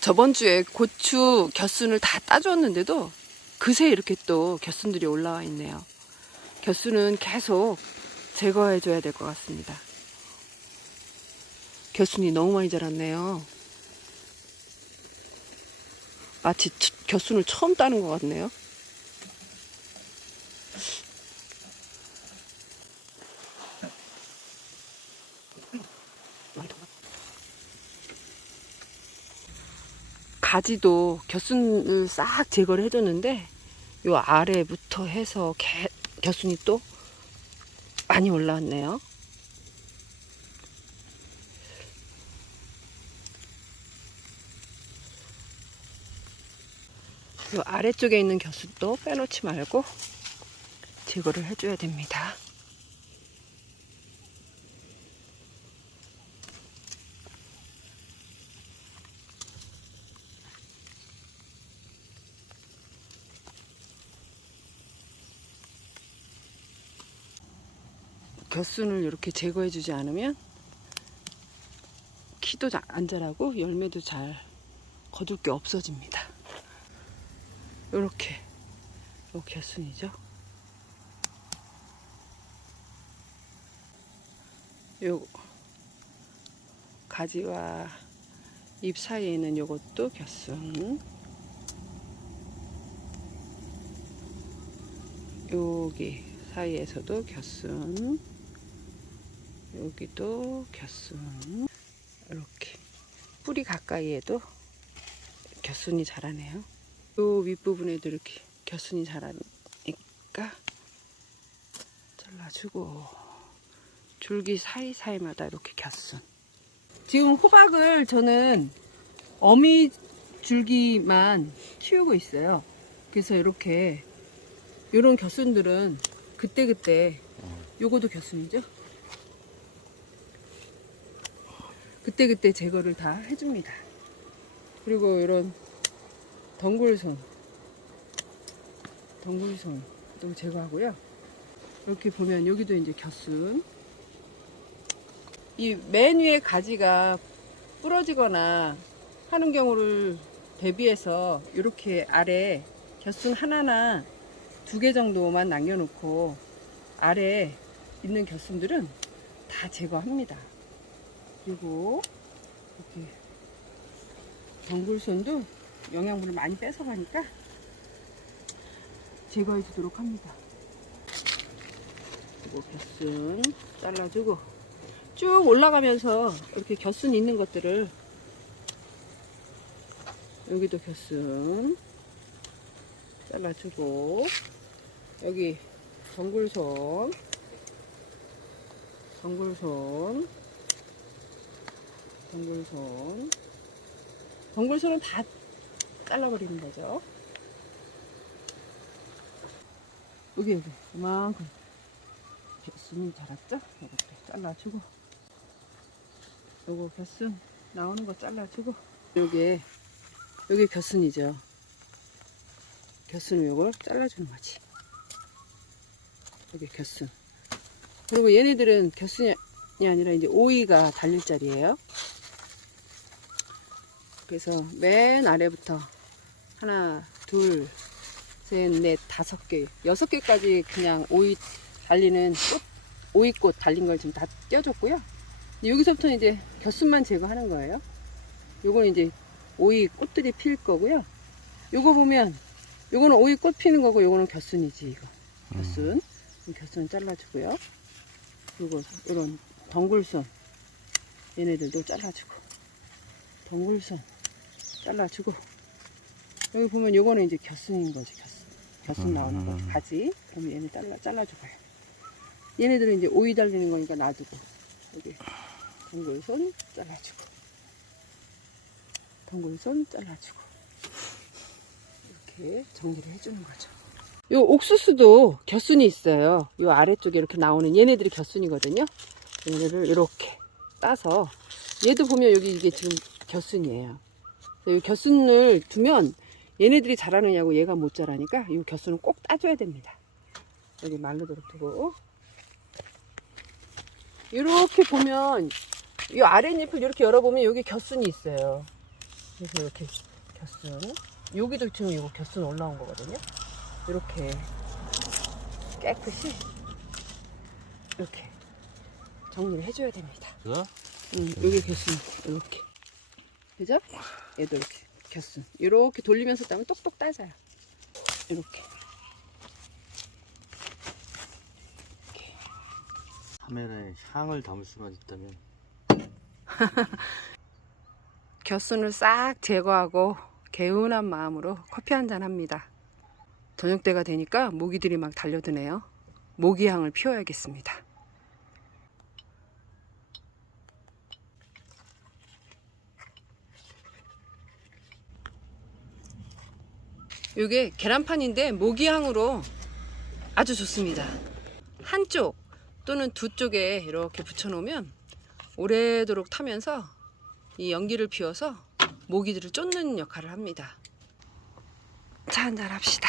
저번 주에 고추 겨순을 다 따주었는데도 그새 이렇게 또 겨순들이 올라와 있네요. 겨순은 계속 제거해 줘야 될 것 같습니다. 겨순이 너무 많이 자랐네요. 마치 치- 겨순을 처음 따는 것 같네요. 가지도 겨순을 싹 제거를 해줬는데 요 아래부터 해서 개, 겨순이 또 많이 올라왔네요. 요 아래쪽에 있는 겨순도 빼놓지 말고 제거를 해줘야 됩니다. 겨순을 이렇게 제거해 주지 않으면 키도 자- 안 자라고 열매도 잘 거둘 게 없어집니다. 이렇게 요 겨순이죠. 요 가지와 잎 사이에 있는 요것도 겨순. 여기 사이에서도 겨순. 여기도 겨순. 이렇게 뿌리 가까이에도 겨순이 자라네요. 요 윗부분에도 이렇게 겨순이 자라니까 잘라주고 줄기 사이사이마다 이렇게 겨순. 지금 호박을 저는 어미 줄기만 키우고 있어요. 그래서 이렇게 이런 겨순들은 그때그때 요거도 겨순이죠? 그때그때 제거를 다 해줍니다. 그리고 이런 덩굴손 덩굴손도 제거하고요. 이렇게 보면 여기도 이제 겨순 이 맨 위에 가지가 부러지거나 하는 경우를 대비해서 이렇게 아래 겨순 하나나 두 개 정도만 남겨놓고 아래 있는 겨순들은 다 제거합니다. 그리고 이렇게 덩굴손도 영양분을 많이 뺏어가니까 제거해 주도록 합니다. 그리고 겨순 잘라주고 쭉 올라가면서 이렇게 겨순 있는 것들을 여기도 겨순 잘라주고 여기 덩굴손 덩굴손 덩굴손. 덩굴손은 다 잘라버리는 거죠. 여기 여기. 이만큼. 겨순이 자랐죠? 이것도 잘라주고. 요거 겨순 나오는 거 잘라주고. 요게 요게 겨순이죠. 겨순 요걸 잘라주는 거지. 여기 겨순. 그리고 얘네들은 겨순이 아니라 이제 오이가 달릴 자리예요 그래서 맨 아래부터 하나 둘 셋, 넷, 다섯 개, 여섯 개까지 그냥 오이 달리는 꽃, 오이꽃 달린 걸 지금 다 떼어줬고요. 여기서부터 이제 겨순만 제거하는 거예요. 요거는 이제 오이 꽃들이 필 거고요. 요거 보면, 요거는 오이 꽃 피는 거고, 요거는 겨순이지, 이거. 겨순. 이 겨순 잘라주고요. 그리고 요런 덩굴손. 얘네들도 잘라주고. 덩굴손. 잘라주고. 여기 보면 요거는 이제 겨순인 거지, 겨순. 겨순 나오는 거. 가지. 그럼 얘네 잘라, 잘라줘봐요. 얘네들은 이제 오이 달리는 거니까 놔두고. 여기 덩굴손 잘라주고. 덩굴손 잘라주고. 이렇게 정리를 해주는 거죠. 요 옥수수도 겨순이 있어요. 요 아래쪽에 이렇게 나오는 얘네들이 겨순이거든요. 얘네를 이렇게 따서 얘도 보면 여기 이게 지금 겨순이에요. 이 겨순을 두면 얘네들이 자라느냐고 얘가 못 자라니까 이 겨순은 꼭 따줘야 됩니다. 여기 말르도록 두고 이렇게 보면 이 아랫잎을 이렇게 열어보면 여기 겨순이 있어요. 그래서 이렇게 겨순. 여기도 지금 이거 겨순 올라온 거거든요. 이렇게 깨끗이 이렇게 정리를 해줘야 됩니다. 그거? 음, 여기 겨순 이렇게. 그죠? 얘도 이렇게 겨순. 이렇게 돌리면서 따면 똑똑 따져요. 이렇게. 카메라에 향을 담을 수만 있다면 겨순을 싹 제거하고 개운한 마음으로 커피 한 잔 합니다. 저녁 때가 되니까 모기들이 막 달려드네요. 모기향을 피워야겠습니다. 이게 계란판인데 모기향으로 아주 좋습니다. 한쪽 또는 두 쪽에 이렇게 붙여놓으면 오래도록 타면서 이 연기를 피워서 모기들을 쫓는 역할을 합니다. 자, 한잔 합시다.